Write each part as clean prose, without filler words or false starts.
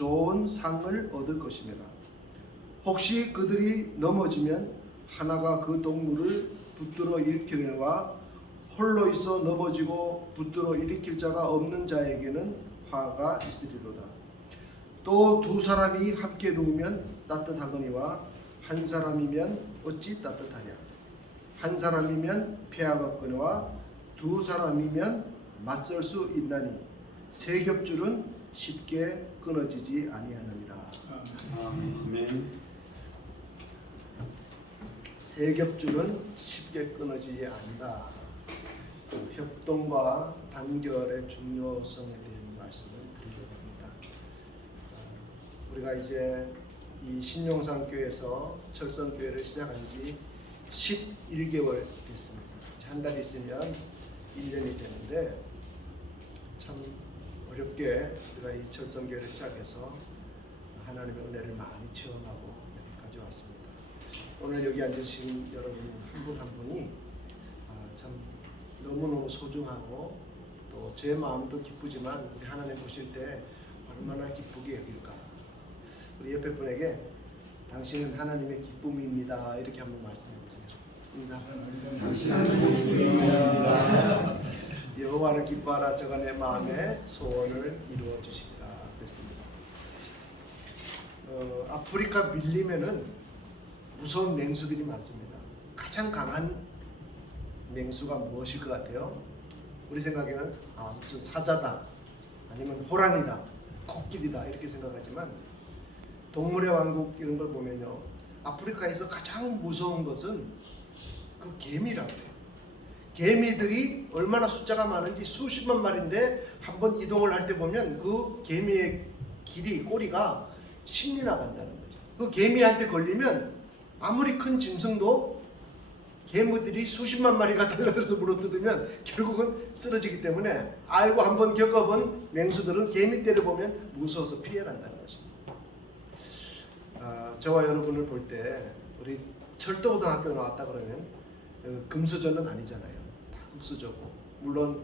좋은 상을 얻을 것이니라. 혹시 그들이 넘어지면 하나가 그 동물을 붙들어 일으키려니와 홀로 있어 넘어지고 붙들어 일으킬 자가 없는 자에게는 화가 있으리로다. 또 두 사람이 함께 누우면 따뜻하거니와 한 사람이면 어찌 따뜻하냐. 한 사람이면 폐하가 없거니와 두 사람이면 맞설 수 있나니 세 겹줄은 쉽게 끊어지지 아니하느니라. 아멘. 세 겹줄은 쉽게 끊어지지 않는다. 협동과 단결의 중요성에 대한 말씀을 드리려고 합니다. 우리가 이제 이 신용산교회에서 철성교회를 시작한 지 11개월 됐습니다. 한 달 있으면 1년이 되는데 참 어렵게 우리가 이 철성교회를 시작해서 하나님의 은혜를 많이 체험하고 여기까지 왔습니다. 오늘 여기 앉으신 여러분 한 분 한 분이 참 너무너무 소중하고 또 제 마음도 기쁘지만 우리 하나님 보실 때 얼마나 기쁘게 여길까. 우리 옆에 분에게 당신은 하나님의 기쁨입니다 이렇게 한번 말씀해 보세요. 인사. 당신은 기쁨입니다. 여호와를 기뻐하라 저가 내 마음의 소원을 이루어 주시리라 됐습니다. 아프리카 밀림에는 무서운 맹수들이 많습니다. 가장 강한 맹수가 무엇일 것 같아요? 우리 생각에는 무슨 사자다 아니면 호랑이다 코끼리다 이렇게 생각하지만 동물의 왕국 이런 걸 보면요 아프리카에서 가장 무서운 것은 그 개미라고 해요. 개미들이 얼마나 숫자가 많은지 수십만 마리인데 한번 이동을 할 때 보면 그 개미의 길이 꼬리가 10리 나간다는 거죠. 그 개미한테 걸리면 아무리 큰 짐승도 개미들이 수십만 마리가 달려들어서 물어뜯으면 결국은 쓰러지기 때문에 알고 한번 겪어본 맹수들은 개미 떼를 보면 무서워서 피해간다는 것입니다. 저와 여러분을 볼 때 우리 철도고등학교 나왔다 그러면 금수저는 아니잖아요. 다 흙수저고 물론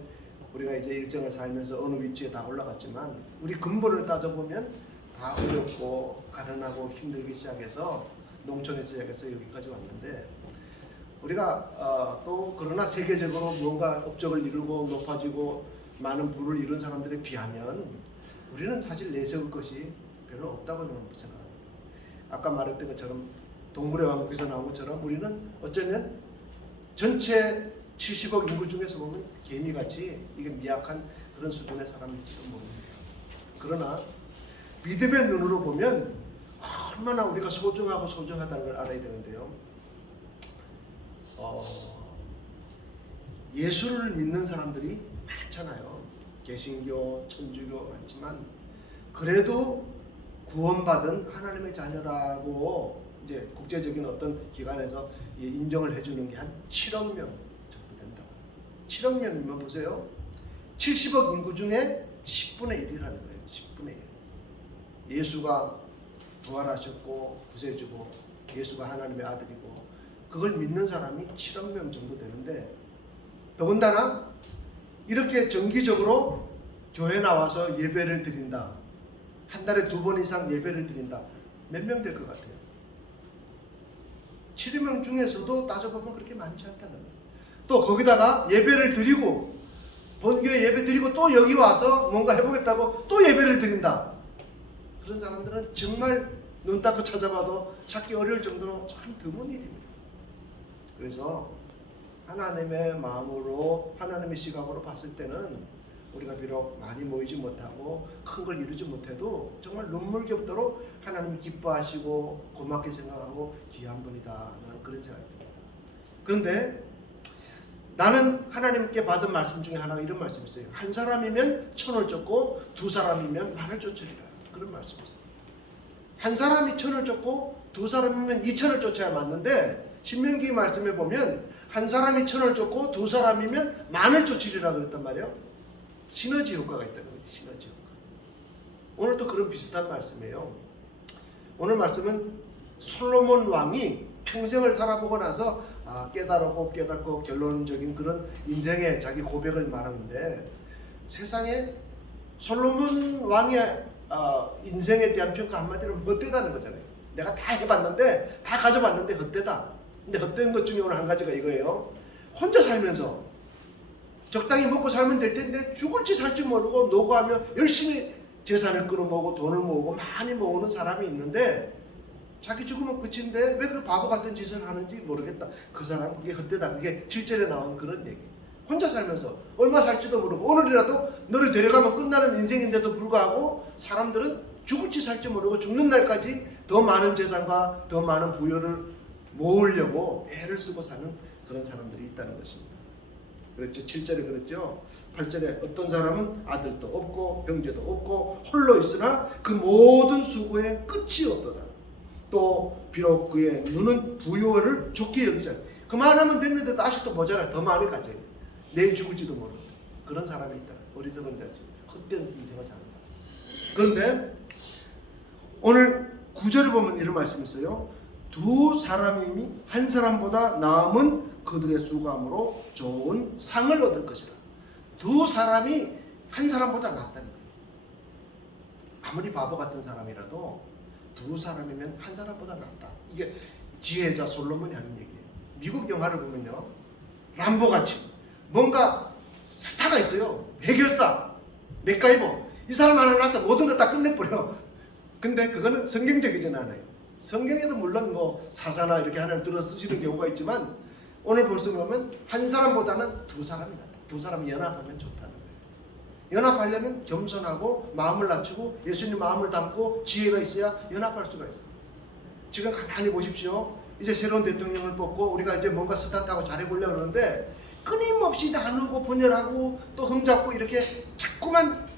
우리가 이제 일정을 살면서 어느 위치에 다 올라갔지만 우리 근본을 따져보면 다 어렵고 가난하고 힘들기 시작해서 농촌에서 시작해서 여기까지 왔는데 우리가 또 그러나 세계적으로 뭔가 업적을 이루고 높아지고 많은 부를 이룬 사람들에 비하면 우리는 사실 내세울 것이 별로 없다고 저는 생각합니다. 아까 말했던 것처럼 동물의 왕국에서 나온 것처럼 우리는 어쩌면 전체 70억 인구 중에서 보면 개미같이 이게 미약한 그런 수준의 사람일지도 모릅니다. 그러나 믿음의 눈으로 보면 얼마나 우리가 소중하고 소중하다는 걸 알아야 되는데요. 예수를 믿는 사람들이 많잖아요. 개신교, 천주교 많지만 그래도 구원받은 하나님의 자녀라고 이제 국제적인 어떤 기관에서 인정을 해주는 게 한 7억 명 정도 된다고. 7억 명이면 보세요. 70억 인구 중에 10분의 1이라는 거예요. 10분의 1. 예수가 부활하셨고 구세주고 예수가 하나님의 아들이고 그걸 믿는 사람이 7억 명 정도 되는데 더군다나 이렇게 정기적으로 교회 나와서 예배를 드린다. 한 달에 2번 이상 예배를 드린다. 몇 명 될 것 같아요? 7명 중에서도 따져보면 그렇게 많지 않다는 거예요. 또 거기다가 예배를 드리고 본교회 예배 드리고 또 여기 와서 뭔가 해보겠다고 또 예배를 드린다. 그런 사람들은 정말 눈 닦고 찾아봐도 찾기 어려울 정도로 참 드문 일입니다. 그래서 하나님의 마음으로 하나님의 시각으로 봤을 때는 우리가 비록 많이 모이지 못하고 큰 걸 이루지 못해도 정말 눈물겹도록 하나님 기뻐하시고 고맙게 생각하고 귀한 분이다. 나는 그런 생각입니다. 그런데 나는 하나님께 받은 말씀 중에 하나가 이런 말씀이 있어요. 한 사람이면 천을 쫓고 두 사람이면 만을 쫓으리라. 그런 말씀이 있어요. 한 사람이 천을 쫓고 두 사람이면 2천을 쫓아야 맞는데 신명기 말씀에 보면 한 사람이 천을 쫓고 두 사람이면 만을 쫓으리라 그랬단 말이에요. 시너지 효과가 있다는 거죠. 시너지 효과. 오늘도 그런 비슷한 말씀이에요. 오늘 말씀은 솔로몬 왕이 평생을 살아보고 나서 깨닫고 결론적인 그런 인생의 자기 고백을 말하는데 세상에 솔로몬 왕의 인생에 대한 평가 한마디로 헛되다는 거잖아요. 내가 다 해봤는데 다 가져봤는데 헛되다. 근데 헛된 것 중에 오늘 한 가지가 이거예요. 혼자 살면서 적당히 먹고 살면 될 텐데 죽을지 살지 모르고 노고하며 열심히 재산을 끌어모으고 돈을 모으고 많이 모으는 사람이 있는데 자기 죽으면 끝인데 왜 그 바보 같은 짓을 하는지 모르겠다. 그 사람 그게 헛되다. 그게 7절에 나온 그런 얘기. 혼자 살면서 얼마 살지도 모르고 오늘이라도 너를 데려가면 끝나는 인생인데도 불구하고 사람들은 죽을지 살지 모르고 죽는 날까지 더 많은 재산과 더 많은 부여를 모으려고 애를 쓰고 사는 그런 사람들이 있다는 것입니다. 그렇죠. 7절에 그랬죠. 8절에 어떤 사람은 아들도 없고 형제도 없고 홀로 있으나 그 모든 수고에 끝이 없도다. 또 비록 그의 눈은 부유를 좋게 여기잖아요. 그만하면 됐는데도 아직도 모자라. 더 많이 가져야 돼. 내일 죽을지도 모르고 그런 사람이 있다. 어리석은 자죠. 헛된 인생을 사는 사람. 그런데 오늘 9절에 보면 이런 말씀이 있어요. 두 사람이 한 사람보다 나음은 그들의 수고함으로 좋은 상을 얻을 것이라. 두 사람이 한 사람보다 낫다는 거예요. 아무리 바보 같은 사람이라도 두 사람이면 한 사람보다 낫다. 이게 지혜자 솔로몬이 하는 얘기예요. 미국 영화를 보면요, 람보같이 뭔가 스타가 있어요. 해결사, 맥가이버. 이 사람 하나 나서 모든 거 다 끝내버려. 근데 그거는 성경적이진 않아요. 성경에도 물론 뭐 사사나 이렇게 하나를 들어 쓰시는 경우가 있지만 오늘 볼 수 보면 한 사람보다는 두 사람이 낫다. 두 사람이 연합하면 좋다는 거예요. 연합하려면 겸손하고 마음을 낮추고 예수님 마음을 담고 지혜가 있어야 연합할 수가 있어요. 지금 가만히 보십시오. 이제 새로운 대통령을 뽑고 우리가 이제 뭔가 스타트하고 잘해보려고 그러는데 끊임없이 나누고 분열하고 또 흠잡고 이렇게 자꾸만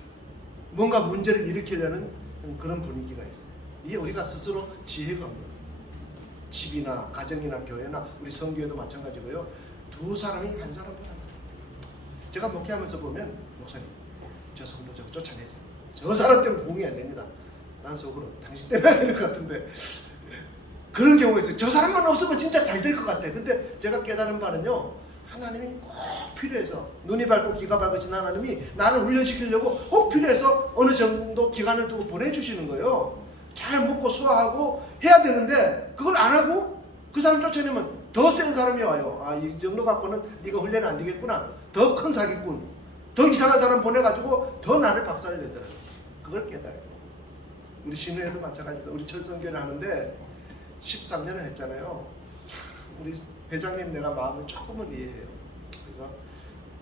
뭔가 문제를 일으키려는 그런 분위기가 있어요. 이게 우리가 스스로 지혜가 없는 거예요. 집이나 가정이나 교회나 우리 선교회도 마찬가지고요. 두 사람이 한 사람보다 나아요. 제가 목회하면서 보면 목사님 저 성도 저거 쫓아내세요. 저 사람 때문에 부흥이 안 됩니다. 난 속으로 당신 때문에 안 되는 것 같은데 그런 경우가 있어요. 저 사람만 없으면 진짜 잘 될 것 같아. 근데 제가 깨달은 바는요, 하나님이 꼭 필요해서 눈이 밝고 귀가 밝으신 하나님이 나를 훈련시키려고 꼭 필요해서 어느 정도 기간을 두고 보내주시는 거예요. 잘 먹고 소화하고 해야 되는데 그걸 안 하고 그 사람 쫓아내면 더 센 사람이 와요. 아, 이 정도 갖고는 네가 훈련 안 되겠구나. 더 큰 사기꾼, 더 이상한 사람 보내가지고 더 나를 박살을 내더라고요. 그걸 깨달아요. 우리 신우회도 마찬가지입니다. 우리 철성교회를 하는데 13년을 했잖아요. 우리 회장님 내가 마음을 조금은 이해해요. 그래서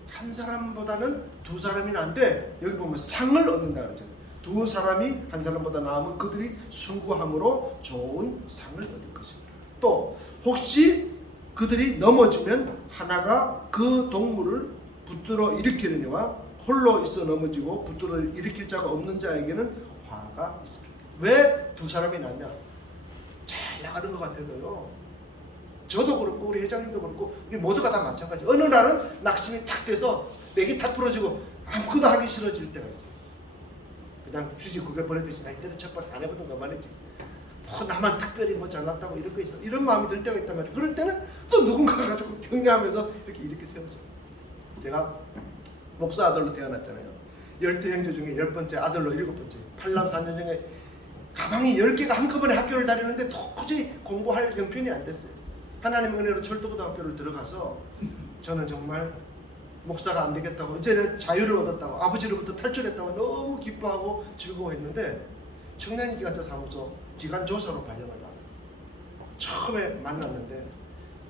한 사람보다는 두 사람이 나은데 여기 보면 상을 얻는다 그러죠. 두 사람이 한 사람보다 나으면 그들이 수고함으로 좋은 상을 얻을 것입니다. 또 혹시 그들이 넘어지면 하나가 그 동물을 붙들어 일으키려니와 홀로 있어 넘어지고 붙들어 일으킬 자가 없는 자에게는 화가 있습니다. 왜 두 사람이 낫냐? 잘 나가는 것 같아도요, 저도 그렇고 우리 회장님도 그렇고 우리 모두가 다 마찬가지. 어느 날은 낙심이 탁 돼서 맥이 탁 부러지고 아무것도 하기 싫어질 때가 있어요. 그냥 주지 그걸 버리듯이 나 이때도 첫번 안 해보던 거 말이지. 뭐 나만 특별히 뭐 잘났다고 이런 거 있어. 이런 마음이 들 때가 있단 말이에요. 그럴 때는 또 누군가가 가지고 격려하면서 이렇게 세우죠. 제가 목사 아들로 태어났잖아요. 12형제 중에 10번째 아들로 7번째. 8남 4년형에 가방이 10개가 한꺼번에 학교를 다니는데 도저히 공부할 형편이 안 됐어요. 하나님 은혜로 철도고등학교를 들어가서 저는 정말 목사가 안 되겠다고, 이제는 자유를 얻었다고, 아버지로부터 탈출했다고 너무 기뻐하고 즐거워했는데 청년기관차 사무소 기관조사로 발령을 받았어요. 처음에 만났는데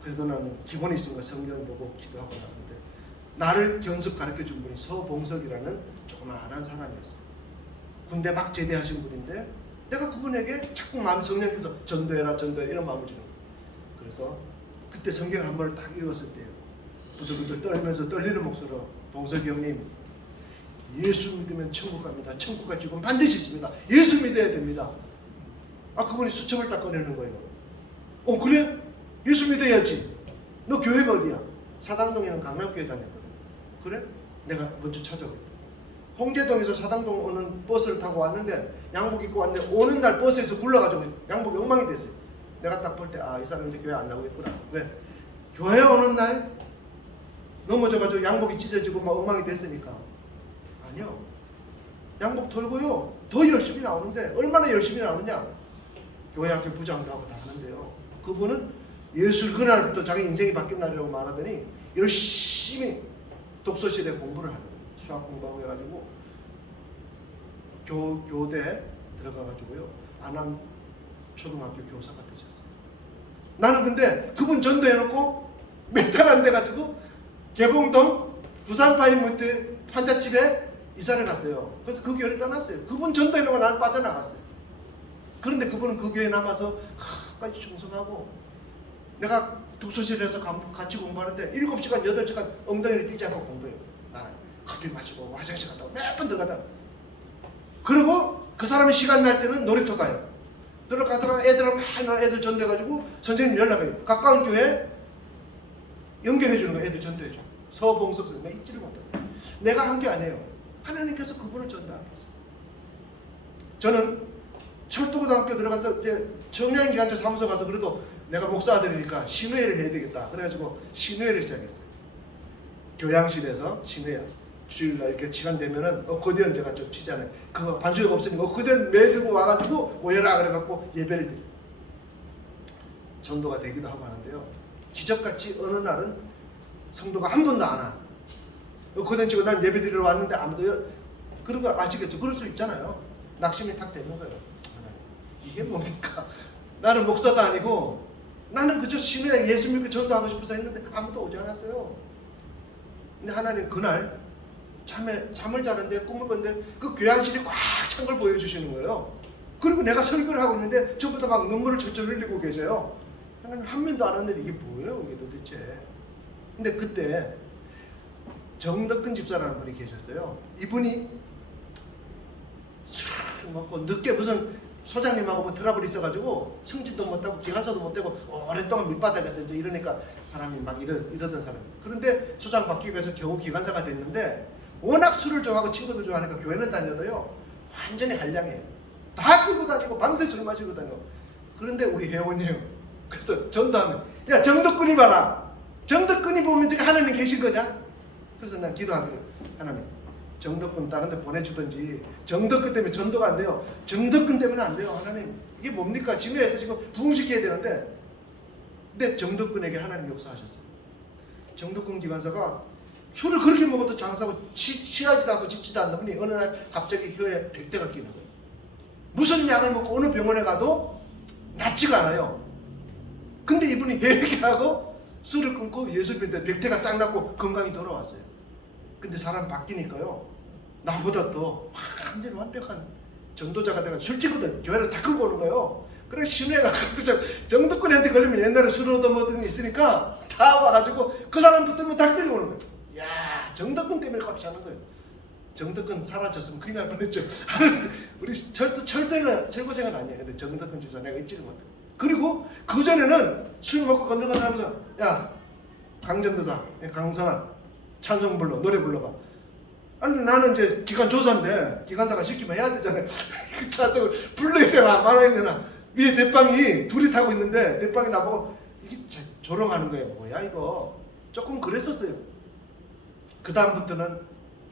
그래도 나는 기본이 있으니까 성경 보고 기도하고 나왔는데 나를 견습 가르쳐준 분이 서봉석이라는 조그마한 사람이었어요. 군대 막 제대하신 분인데 내가 그분에게 자꾸 마음 성령께서 전도해라 이런 마음을 주는 거예요. 그래서 그때 성경을 한 번을 딱 읽었을 때요, 부들부들 떨면서 떨리는 목소리로 봉석이 형님, 예수 믿으면 천국 갑니다. 천국 갈 지금 반드시 있습니다. 예수 믿어야 됩니다. 아, 그분이 수첩을 딱 꺼내는 거예요. 그래? 예수 믿어야지. 너 교회가 어디야? 사당동에는 강남교회 다녔거든. 그래? 내가 먼저 찾아오겠다. 홍제동에서 사당동 오는 버스를 타고 왔는데 양복 입고 왔는데 오는 날 버스에서 굴러가지고 양복이 엉망이 됐어요. 내가 딱 볼 때 이 사람 이제 교회 안 나오겠구나. 왜? 교회 오는 날 넘어져가지고 양복이 찢어지고 막 엉망이 됐으니까. 아니요. 양복 털고요, 더 열심히 나오는데 얼마나 열심히 나오느냐? 교회학교 부장도 하고 다 하는데요. 그분은 예술 그날부터 자기 인생이 바뀐 날이라고 말하더니 열심히 독서실에 공부를 하는 거예요. 수학 공부하고 해가지고 교대 들어가가지고요. 안암 초등학교 교사가 되셨어요. 나는 근데 그분 전도해놓고 몇 달 안 돼가지고 개봉동 부산파인문트 환자집에 이사를 갔어요. 그래서 그 교회를 떠났어요. 그분 전도해놓고 나는 빠져나갔어요. 그런데 그분은 그 교회에 남아서 끝까지 충성하고 내가 독서실에서 같이 공부하는데 7시간, 8시간 엉덩이를 뛰지 않고 공부해요. 나는 커피 마시고 화장실 갔다 오고 몇 번 들어가다. 그리고 그 사람이 시간 날 때는 놀이터 가요. 놀이터 가다가 애들하고 막 애들 전도해가지고 선생님 연락해요. 가까운 교회 연결해주는 거예요. 애들 전도해줘. 서봉석 선생님 잊지를 못해요. 내가 한 게 아니에요. 하나님께서 그분을 전도하고 있어요. 저는 철도고등학교 들어가서 이제 청년기관차 사무소 가서 그래도 내가 목사 아들이니까 신회를 해야 되겠다. 그래가지고 신회를 시작했어요. 교양실에서 신회. 주일날 이렇게 시간 되면은 어코디언 제가 좀 치잖아요. 그거 반주가 없으니까 어코디언 매들고 와가지고 모여라 그래갖고 예배를 드려요. 전도가 되기도 하고 하는데요. 기적같이 어느 날은 성도가 한 번도 안 와. 어코디언 치고 난 예배 드리러 왔는데 아무도 그런 거 아시겠죠? 그럴 수 있잖아요. 낙심이 탁 되는 거예요. 이게 뭡니까? 나는 목사도 아니고 나는 그저 신뢰 예수 믿고 전도하고 싶어서 했는데 아무도 오지 않았어요. 근데 하나님 그날 잠을 자는데 꿈을 꿨는데 그 교양실이 꽉 찬 걸 보여주시는 거예요. 그리고 내가 설교를 하고 있는데 저보다 막 눈물을 철철 흘리고 계세요. 하나님 한 명도 안 왔는데 이게 뭐예요 이게 도대체. 근데 그때 정덕근 집사라는 분이 계셨어요. 이분이 술 먹고 늦게 무슨 소장님하고 뭐 트러블이 있어가지고 승진도 못하고 기관사도 못되고 오랫동안 밑바닥에서 이제 이러니까 사람이 막 이러던 사람. 그런데 소장 바뀌기 위해서 겨우 기관사가 됐는데 워낙 술을 좋아하고 친구들 좋아하니까 교회는 다녀도요 완전히 한량해요. 다 끌고 다니고 밤새 술 마시고 다니고. 그런데 우리 회원이에요. 그래서 전도하면 야 정덕근이 봐라. 정덕근이 보면 지금 하나님 계신 거냐? 그래서 난 기도하기로 하나님 정덕근 다른 데 보내주든지 정덕근 때문에 전도가 안 돼요. 정덕근 때문에 안 돼요. 하나님 이게 뭡니까? 진회에서 지금 부흥시켜야 되는데 근데 정덕근에게 하나님 역사하셨어요. 정덕근 기관사가 술을 그렇게 먹어도 장사하고 취하지도 않고 지치지도 않는 분이 어느 날 갑자기 혀에 백대가 끼는 거예요. 무슨 약을 먹고 어느 병원에 가도 낫지가 않아요. 근데 이분이 회개하고 술을 끊고 예수 믿는데 백대가 싹 났고 건강이 돌아왔어요. 근데 사람 바뀌니까요 나보다 더 완전 완벽한 전도자가 돼가 술 찍거든. 교회를 다 끌고 오는 거예요. 그래 신뢰가 정덕근한테 걸리면 옛날에 술 얻어먹은 게 있으니까 다 와가지고 그 사람 붙으면 다 끌려오는 거예요. 야 정덕근 때문에 꽉 차는 거예요. 정덕근 사라졌으면 큰일 날 뻔했죠. 우리 철고생은 아니에요. 근데 정덕근 집사 내가 잊지를 못해. 그리고 그 전에는 술 먹고 건들건들하면서 야 강전도사 강성환 찬송 불러 노래 불러봐. 아니 나는 이제 기관 조사인데 기관사가 시키면 해야 되잖아요. 그 찬송을 불러야 되나 말아야 되나. 위에 대빵이 둘이 타고 있는데 대빵이 나보고 이게 조롱하는 거예요. 뭐야 이거. 조금 그랬었어요. 그 다음부터는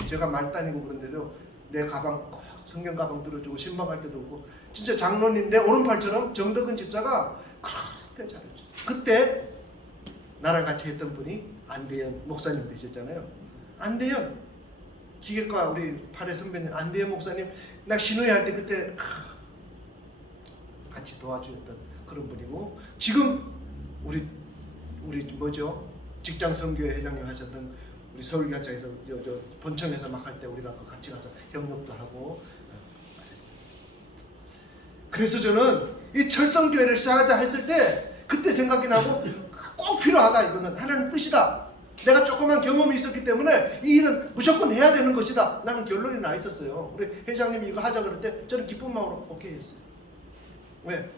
제가 말단이고 그런데도 내 가방 꼭 성경 가방 들어주고 신방 갈 때도 없고 진짜 장로님 내 오른팔처럼 정덕근 집사가 그렇게 잘해줬어요. 그때 나랑 같이 했던 분이 안대현 목사님 되셨잖아요. 안대현 기계과 우리 팔의 선배님 안대현 목사님 나 신우회 할 때 그때 같이 도와주셨던 그런 분이고 지금 우리 뭐죠 직장 선교회 회장님 하셨던 우리 서울기관차에서 본청에서 막 할 때 우리가 같이 가서 협력도 하고 그랬어요. 그래서 저는 이 철성교회를 시작하자 했을 때 그때 생각이 나고 꼭 필요하다. 이거는 하나님 뜻이다. 내가 조그만 경험이 있었기 때문에 이 일은 무조건 해야 되는 것이다. 나는 결론이 나 있었어요. 우리 회장님이 이거 하자 그럴 때 저는 기쁜 마음으로 오케이 했어요. 왜?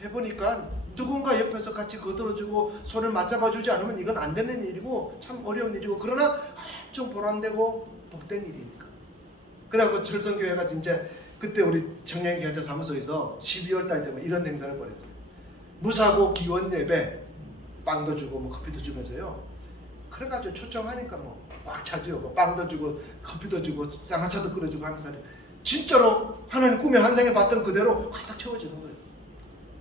해보니까 누군가 옆에서 같이 거들어주고 손을 맞잡아주지 않으면 이건 안 되는 일이고 참 어려운 일이고 그러나 엄청 보람되고 복된 일이니까. 그래갖고 철성교회가 진짜 그때 우리 청년기관차 사무소에서 12월 달 되면 이런 행사를 벌였어요. 무사고 기원 예배 빵도 주고 뭐 커피도 주면서요. 그래가지고 초청하니까 뭐 꽉 차죠. 뭐 빵도 주고 커피도 주고 쌍화차도 끓여주고 하면서 진짜로 하나님 꿈에 환상에 봤던 그대로 가득 채워지는 거예요.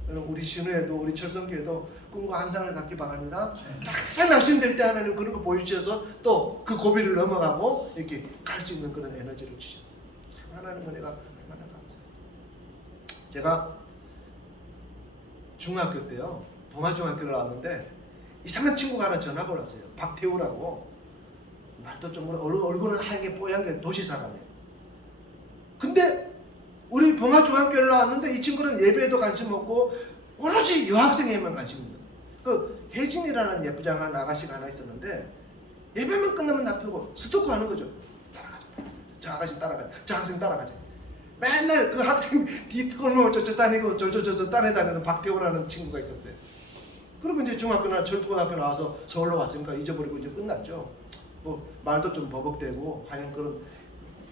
여러분 우리 신우에도 우리 철성교회도 꿈과 환상을 갖기 바랍니다. 항상 낙심될 때 하나님 그런 거 보여주셔서 또 그 고비를 넘어가고 이렇게 갈 수 있는 그런 에너지를 주셨어요. 참 하나님 은혜가 얼마나 감사해요. 제가 중학교 때요 봉화중학교를 나왔는데 이상한 친구가 하나 전화가 왔어요. 박태우라고. 말도 좀 얼굴은 하얗게 뽀얀 게 도시 사람이에요. 근데 우리 봉화중학교를 나왔는데 이 친구는 예배에도 관심 없고 오로지 여학생에만 관심 있는 거예요. 그 혜진이라는 예쁘장한 아가씨가 하나 있었는데 예배만 끝나면 놔두고 스토커하는 거죠. 따라가자. 저 아가씨 따라가자. 저 학생 따라가자. 맨날 그 학생 뒷골목을 저저 다니고 저저 따라다니는 박태호라는 친구가 있었어요. 그리고 이제 중학교나 철도고등학교 나와서 서울로 왔으니까 잊어버리고 이제 끝났죠. 뭐 말도 좀 버벅대고 하여간 그런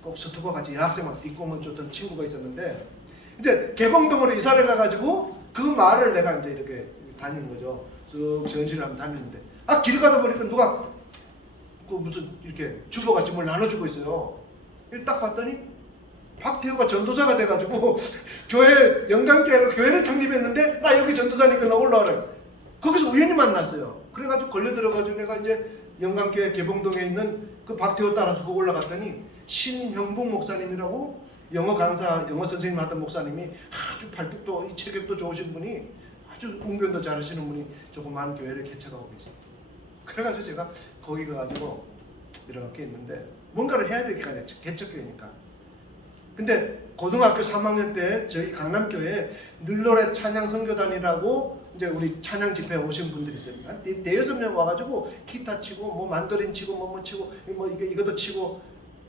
꼭 스토커 같이 여학생만 뒷골목 줬던 친구가 있었는데 이제 개봉동으로 이사를 가가지고 그 말을 내가 이제 이렇게 다니는 거죠. 쭉 전시를 하면 다니는데 길 가다 보니까 누가 그 무슨 이렇게 주보같이 뭘 나눠주고 있어요. 딱 봤더니 박태우가 전도사가 돼가지고 교회 영광교회로 교회를 창립했는데 나 여기 전도사니까 나 올라와라. 거기서 우연히 만났어요. 그래가지고 걸려들어가지고 내가 이제 영광교회 개봉동에 있는 그 박태우 따라서 보고 올라갔더니 신형복 목사님이라고 영어 강사, 영어 선생님 하던 목사님이 아주 발톱도 이 체격도 좋으신 분이 아주 웅변도 잘하시는 분이 조그만 교회를 개척하고 계세요. 그래가지고 제가 거기 가가지고 이렇게 있는데 뭔가를 해야 되니까 개척교회니까. 근데 고등학교 3학년 때 저희 강남교회 늘노래 찬양 선교단이라고 이제 우리 찬양 집회에 오신 분들이 있어요. 한 대여섯 명 와가지고 기타 치고 뭐 만도린 치고 뭐 치고 뭐 이것도 치고.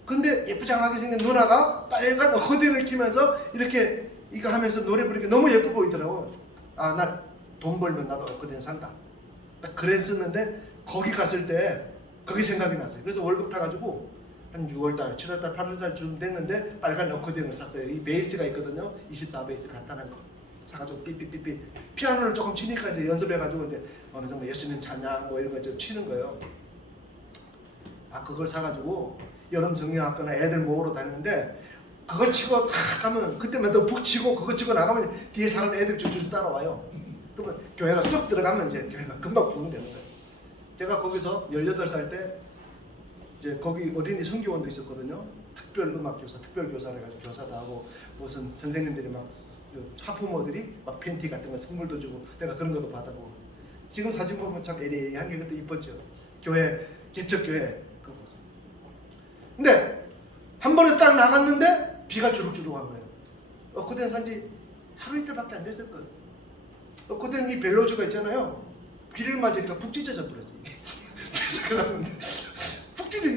근데 예쁘장하게 생긴 누나가 빨간 어코디언을 키면서 이렇게 이거 하면서 노래 부르기 너무 예뻐 보이더라고요. 아, 나 돈 벌면 나도 어코디언 산다. 딱 그랬었는데 거기 갔을 때 그게 생각이 났어요. 그래서 월급 타가지고 한 6월달, 7월달, 8월달쯤 됐는데 빨간 어코디언을 샀어요. 이 베이스가 있거든요. 24베이스 간단한 거 사가지고 삐삐삐삐 피아노를 조금 치니까 이제 연습해가지고 이제 어느 정도 예수님 찬양 뭐 이런 거 좀 치는 거예요. 아, 그걸 사가지고 여름 성경학교나 애들 모으러 다니는데 그걸 치고 탁 가면 그때만 더 북 치고 그거 치고 나가면 뒤에 사는 애들 줄줄 따라와요. 그러면 교회가 쏙 들어가면 이제 교회가 금방 부흥되는 거예요. 제가 거기서 18살 때 이제 거기 어린이 성교원도 있었거든요. 특별 음악 교사, 특별 교사를 해가지고 교사도 하고 무슨 선생님들이 막 학부모들이 막 팬티 같은 거 선물도 주고 내가 그런 것도 받아보고 지금 사진 보면 참 에리에리한 게 그때 이뻤죠. 교회 개척교회 그거 보세요. 근데 한 번에 딱 나갔는데 비가 주룩주룩한 거예요. 어코디언 산지 하루 이틀밖에 안 됐을 거예요. 어코디언 이 벨로즈가 있잖아요. 비를 맞으니까 푹 찢어져 버렸어요. 이게 푹 찢어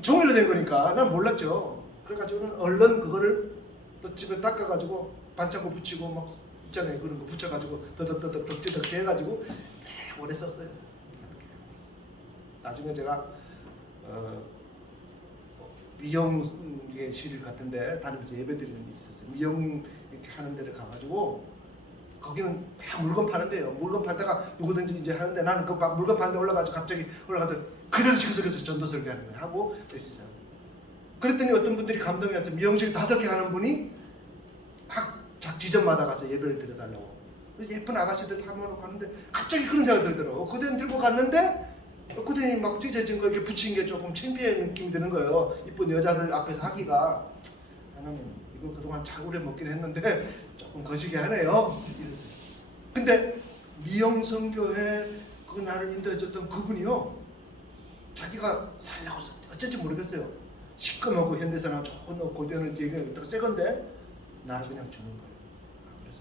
종이로 된 거니까 난 몰랐죠. 그래가지고는 얼른 그거를 또 집에 닦아가지고 반창고 붙이고 막 있잖아요. 그런 거 붙여가지고 더덕더덕 덕지덕지 해가지고 오래 썼어요. 나중에 제가 미용실 같은데 다니면서 예배드리는 게 있었어요. 미용 이렇게 하는 데를 가가지고 거기는 막 물건 파는 데예요. 물건 팔다가 누구든지 이제 하는데 나는 그 물건 파는 데 올라가서 갑자기 올라가서 그대로 즉석에서 전도 설교하는 거예요. 하고 메시지하고. 그랬더니 어떤 분들이 감동이 와서 미용실 5개 하는 분이 각 지점마다 가서 예배를 드려달라고. 그래서 예쁜 아가씨들 다 모아놓고 가는데 갑자기 그런 생각이 들더라고. 그대는 들고 갔는데 그대니 막 찢어진 거 이렇게 붙인 게 조금 창피한 느낌이 드는 거예요. 이쁜 여자들 앞에서 하기가. 하나님 이거 그동안 자구려 먹긴 했는데 조금 거시기 하네요. 이랬어요. 근데 미영성교회 그 나를 인도해줬던 그분이요. 자기가 살려고 어쩐지 모르겠어요. 시꺼멓고 현대사랑 좋은 고대는 얘기가 새 건데 나를 그냥 주는 거예요. 그래서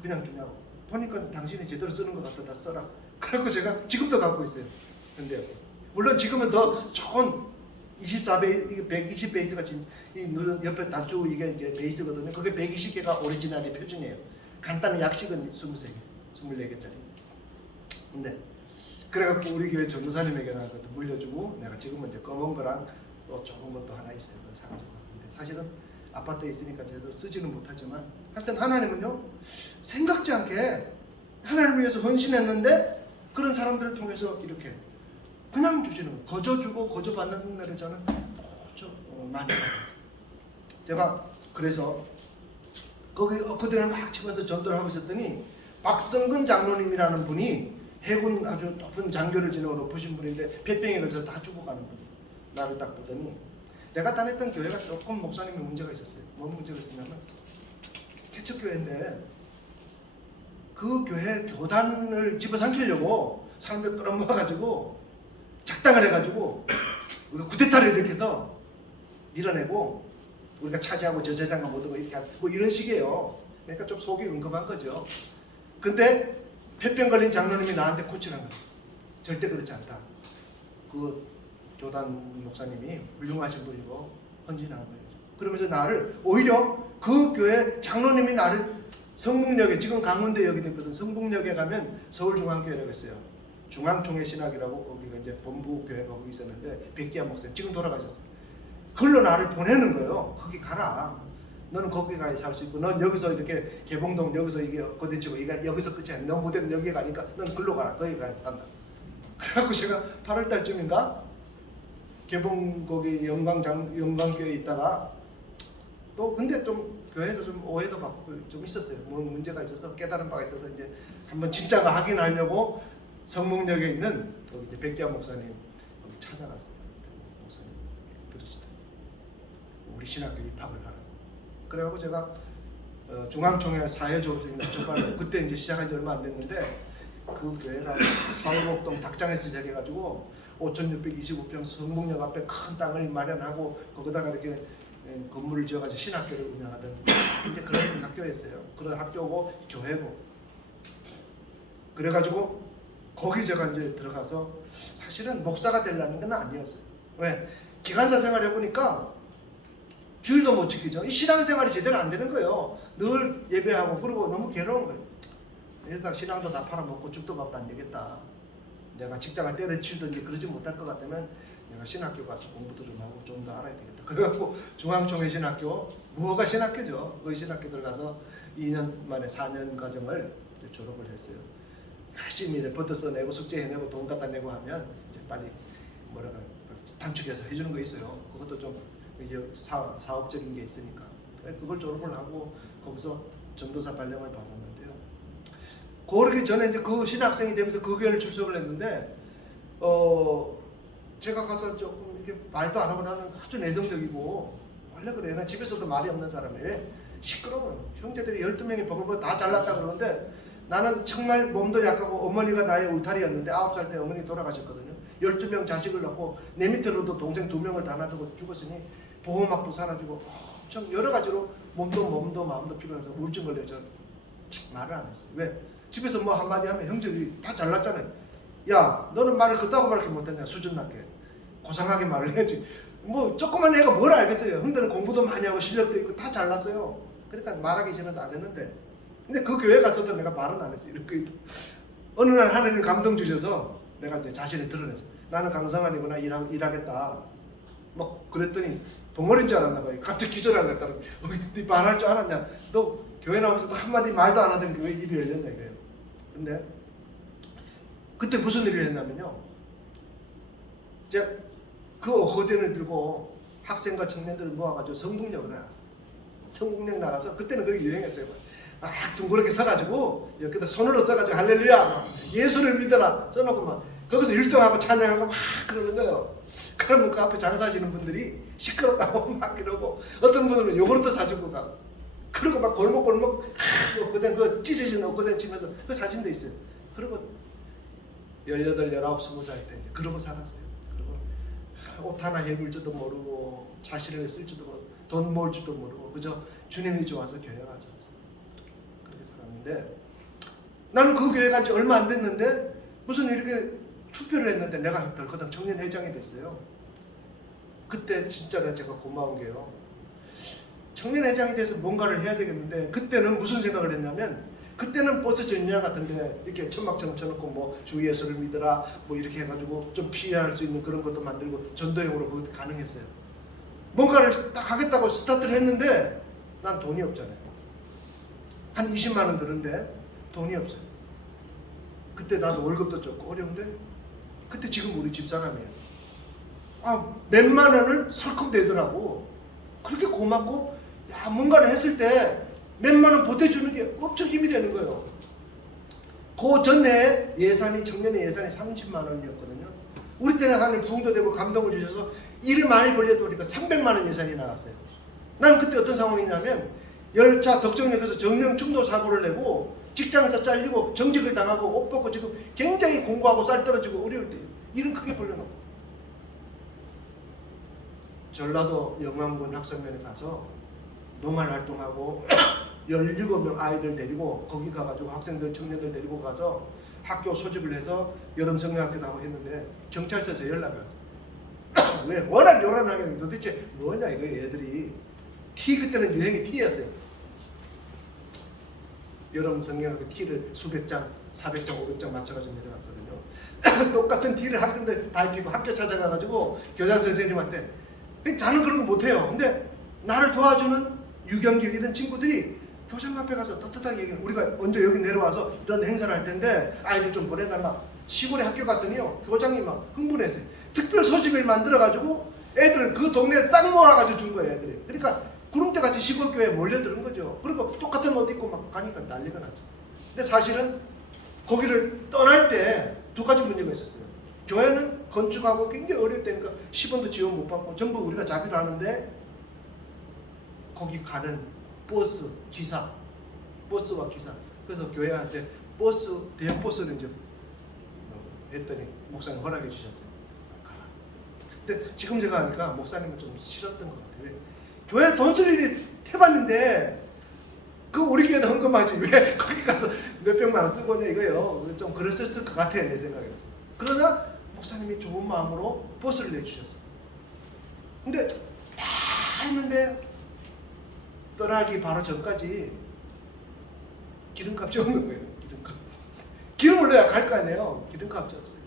그냥 주냐고. 보니까 당신이 제대로 쓰는 것 같아. 다 써라. 그래서 제가 지금도 갖고 있어요. 근데 물론 지금은 더 좋은 24베이스, 120베이스가 이 옆에 단추 이게 이제 베이스거든요. 그게 120개가 오리지널이 표준이에요. 간단한 약식은 23개, 24개짜리. 근데 그래갖고 우리 교회 전도사님에게는 그것도 물려주고 내가 지금은 이제 검은 거랑 또 좋은 것도 하나 있어요. 그걸 사가지고 갔는데 사실은 아파트에 있으니까 제대로 쓰지는 못하지만 하여튼 하나님은요 생각지 않게 하나님을 위해서 헌신했는데 그런 사람들을 통해서 이렇게 그냥 주시는 거예요. 거저 주고 거저 받는 은혜를 저는 많이 받았어요. 제가 그래서 거기 엊그제는 막 치면서 전도를 하고 있었더니 박성근 장로님이라는 분이 해군 아주 높은 장교를 지내고 높으신 분인데 폐병에 걸려서 다 죽어가는 분. 나를 딱 보더니 내가 다녔던 교회가 조금 목사님이 문제가 있었어요. 뭔 문제가 있었냐면 개척교회인데 그 교회 교단을 집어삼키려고 사람들 끌어모아가지고 작당을 해가지고 우리가 쿠데타를 일으켜서 밀어내고 우리가 차지하고 저 재산과 모든 거 이렇게 하고 뭐 이런 식이에요. 그러니까 좀 속이 은금한 거죠. 근데 폐병 걸린 장로님이 나한테 코치한 거예요. 절대 그렇지 않다. 그 교단 목사님이 훌륭하신 분이고 헌신한 거예요. 그러면서 나를 오히려 그 교회 장로님이 나를 성북역에 지금 강원대 여기 있거든. 성북역에 가면 서울중앙교회라고 있어요. 중앙총회신학이라고 거기가 이제 본부 교회가 거기 있었는데 백기환 목사님 지금 돌아가셨어요. 그걸로 나를 보내는 거예요. 거기 가라. 너는 거기 가야 살 수 있고, 넌 여기서 이렇게 개봉동 여기서 이게 거대치고 이게 여기서 끝이 아니야. 너 못하면 여기 가니까 넌 글로 가라. 거기 가야 산다. 그래갖고 제가 8월 달쯤인가 개봉 거기 영광교회에 있다가 또 근데 좀 교회에서 좀 오해도 받고 좀 있었어요. 뭐 문제가 있어서 깨달은 바가 있어서 이제 한번 진짜가 확인하려고 성북역에 있는 거기 이제 백지환 목사님 거기 찾아갔어요. 목사님 들으시다. 우리 신학교 입학을 하라. 그래갖고 제가 중앙총회 사회 졸업생인데 저번에 그때 이제 시작한 지 얼마 안 됐는데 그 교회가 화곡동 닭장에서 시작해가지고 5,625평 성북역 앞에 큰 땅을 마련하고 거기다가 이렇게 건물을 지어가지고 신학교를 운영하던 이제 그런 학교였어요. 그런 학교고 교회고. 그래가지고 거기 제가 이제 들어가서 사실은 목사가 되려는 건 아니었어요. 왜? 기간사 생활 해보니까 주일도 못 지키죠. 이 신앙생활이 제대로 안 되는 거예요. 늘 예배하고 그리고 너무 괴로운 거예요. 이러다 신앙도 다 팔아먹고 죽도 밥도 안 되겠다. 내가 직장을 때려치우든지 그러지 못할 것 같으면 내가 신학교 가서 공부도 좀 하고 좀 더 알아야 되겠다. 그래갖고 중앙총회 신학교, 무허가 신학교죠. 그 신학교 들어가서 2년 만에 4년 과정을 이제 졸업을 했어요. 열심히 레포트 써내고 숙제 해내고 돈 갖다 내고 하면 이제 빨리 뭐랄까 단축해서 해주는 거 있어요. 그것도 좀 사업적인 게 있으니까 그걸 졸업을 하고 거기서 전도사 발령을 받았는데요. 그러기 전에 이제 그 신학생이 되면서 그 교회를 출석을 했는데 제가 가서 조금 이렇게 말도 안 하고 나는 아주 내성적이고 원래 그래요. 난 집에서도 말이 없는 사람이에요. 시끄러워요. 형제들이 12명이 버글버글 다 잘났다 그러는데 나는 정말 몸도 약하고 어머니가 나의 울타리였는데 9살 때 어머니 돌아가셨거든요. 12명 자식을 낳고 내 밑으로도 동생 2명을 다 놔두고 죽었으니 보호막도 사라지고 엄청 여러 가지로 몸도 마음도 피곤해서 우울증 걸려서 말을 안 했어요. 왜? 집에서 뭐 한마디 하면 형제들이 다 잘났잖아요. 야 너는 말을 그따구 말밖에 못했냐. 수준 낮게 고상하게 말을 해야지. 뭐 조그만 애가 뭘 알겠어요. 형들은 공부도 많이 하고 실력도 있고 다 잘났어요. 그러니까 말하기 싫어서 안 했는데 근데 그 교회 가서도 내가 말은 안 했어요. 이렇게 어느 날 하나님 감동 주셔서 내가 이제 자신을 드러냈어요. 나는 강성환이구나 일하겠다. 막 그랬더니 벙어리인 줄 알았나 봐요. 갑자기 기절하는 사람이. 네 말할 줄 알았냐? 너 교회 나오면서 한마디 말도 안 하던 교회 입이 열렸냐 이거예요. 근데 그때 무슨 일을 했냐면요. 제가 그 어거den을 들고 학생과 청년들을 모아가지고 성북역을 나갔어요. 성북역 나가서 그때는 그렇게 유행했어요. 막 둥그렇게 서가지고 여기다 손으로 써가지고 할렐루야 예수를 믿어라 써놓고 막 거기서 율동하고 찬양하고 막 그러는 거예요. 그러면 그 앞에 장사하시는 분들이 시끄럽다고 막 이러고 어떤 분들은 요구르트 사주고 가고 그리고 막 골목골목 그때 그 찢어진 옷고된 치면서 그 사진도 있어요. 그리고 18, 19, 20살 때 이제 그러고 살았어요. 그리고 옷 하나 입을 줄도 모르고 자신을 쓸 줄도 모르고 돈 모을 줄도 모르고 그저 주님이 좋아서 교회가 좋아서 그렇게 살았는데 나는 그 교회 간 지 얼마 안 됐는데 무슨 이렇게 투표를 했는데 내가 덜커덕 청년회장이 됐어요. 그때 진짜 제가 고마운 게요. 청년회장이 돼서 뭔가를 해야 되겠는데 그때는 무슨 생각을 했냐면 그때는 버스 전야 같은데 이렇게 천막처럼 쳐놓고 뭐 주 예수를 믿어라 뭐 이렇게 해가지고 좀 피할 수 있는 그런 것도 만들고 전도용으로 그것도 가능했어요. 뭔가를 딱 하겠다고 스타트를 했는데 난 돈이 없잖아요. 한 20만 원 드는데 돈이 없어요. 그때 나도 월급도 적고 어려운데 그때 지금 우리 집사람이에요. 몇만 원을 설컥 내더라고. 그렇게 고맙고 야, 뭔가를 했을 때 몇만 원 보태주는 게 엄청 힘이 되는 거예요. 그 전에 예산이, 청년의 예산이 30만 원이었거든요. 우리 때는 하나님 부흥도 되고 감동을 주셔서 일을 많이 벌려다 보니까 300만 원 예산이 나왔어요. 나는 그때 어떤 상황이냐면 열차 덕정역에서 정령 충돌 사고를 내고 직장에서 잘리고 정직을 당하고 옷 벗고 지금 굉장히 공부하고 쌀 떨어지고 어려울 때 일은 크게 벌려놓고 전라도 영암군 학성면에 가서 노말 활동하고 17명 아이들 데리고 거기 가가지고 학생들 청년들 데리고 가서 학교 소집을 해서 여름 성경학교도 하고 했는데 경찰서에서 연락이 왔어요. 왜? 워낙 요란하게 도대체 뭐냐 이거 얘들이 티 그때는 유행이 티였어요. 여름 성경학교 티를 수백 장, 400장, 500장 맞춰가지고 내려갔거든요. 똑같은 티를 학생들 다 입히고 학교 찾아가가지고 교장 선생님한테 자는 그런 거 못해요. 근데 나를 도와주는 유경길 이런 친구들이 교장 앞에 가서 떳떳하게 얘기해요. 우리가 언제 여기 내려와서 이런 행사를 할 텐데 아이들 좀 보내달라. 시골에 학교 갔더니요 교장이 막 흥분했어요. 특별 소집을 만들어가지고 애들을 그 동네에 싹 모아가지고 준 거예요. 애들이. 그러니까 구름대같이 시골 교회에 몰려드는 거죠. 그리고 똑같은 옷 입고 막 가니까 난리가 났죠. 근데 사실은 거기를 떠날 때 두 가지 문제가 있었어요. 교회는 건축하고 굉장히 어려울 때니까 10원도 지원 못 받고 전부 우리가 자비를 하는데 거기 가는 버스, 기사, 버스와 기사. 그래서 교회한테 버스, 대형 버스를 이제 했더니 목사님 허락해 주셨어요. 가라. 근데 지금 제가 하니까 목사님은 좀 싫었던 것 같아요. 교회 돈 쓸 일이 태반인데 그 우리 교회도 헌금하지 왜 거기 가서 몇백만 원 쓰고 있냐 이거예요. 좀 그랬을 것 같아요 내 생각에는. 그러나 목사님이 좋은 마음으로 버스를 내주셨어요. 근데 다 했는데 떠나기 바로 전까지 기름값이 없는 거예요. 기름값. 기름을 넣어야 갈 거 아니에요. 기름값이 없어요.